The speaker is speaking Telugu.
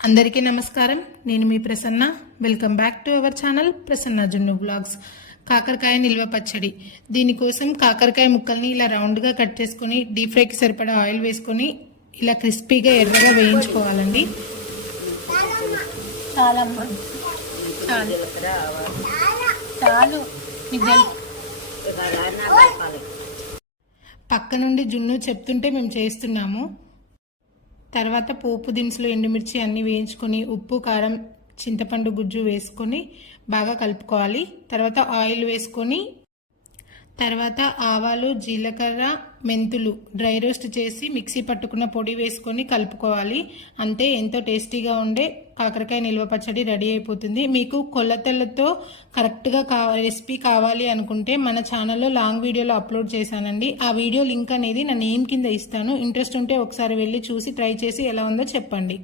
అందరికీ నమస్కారం. నేను మీ Prasanna. Welcome back to our channel Prasanna Junnu vlogs. కాకరకాయ నిల్వ పచ్చడి. దీనికోసం కాకరకాయ ముక్కల్ని ఇలా రౌండ్గా కట్ చేసుకుని డీప్ ఫ్రైకి సరిపడా ఆయిల్ వేసుకొని ఇలా క్రిస్పీగా ఎర్రగా వేయించుకోవాలండి. పక్క నుండి జున్ను చెప్తుంటే మేము చేస్తున్నాము. తర్వాత పోపు దినుసులు, ఎండుమిర్చి అన్నీ వేయించుకొని ఉప్పు, కారం, చింతపండు గుజ్జు వేసుకొని బాగా కలుపుకోవాలి. తర్వాత ఆయిల్ వేసుకొని తర్వాత ఆవాలు, జీలకర్ర, మెంతులు డ్రై రోస్ట్ చేసి మిక్సీ పట్టుకున్న పొడి వేసుకొని కలుపుకోవాలి. అంతే, ఎంతో టేస్టీగా ఉండే కాకరకాయ నిల్వ పచ్చడి రెడీ అయిపోతుంది. మీకు కొలతలతో కరెక్ట్గా రెసిపీ కావాలి అనుకుంటే మన ఛానల్లో లాంగ్ వీడియోలో అప్లోడ్ చేశానండి. ఆ వీడియో లింక్ అనేది నా నేమ్ కింద ఇస్తాను. ఇంట్రెస్ట్ ఉంటే ఒకసారి వెళ్ళి చూసి ట్రై చేసి ఎలా ఉందో చెప్పండి.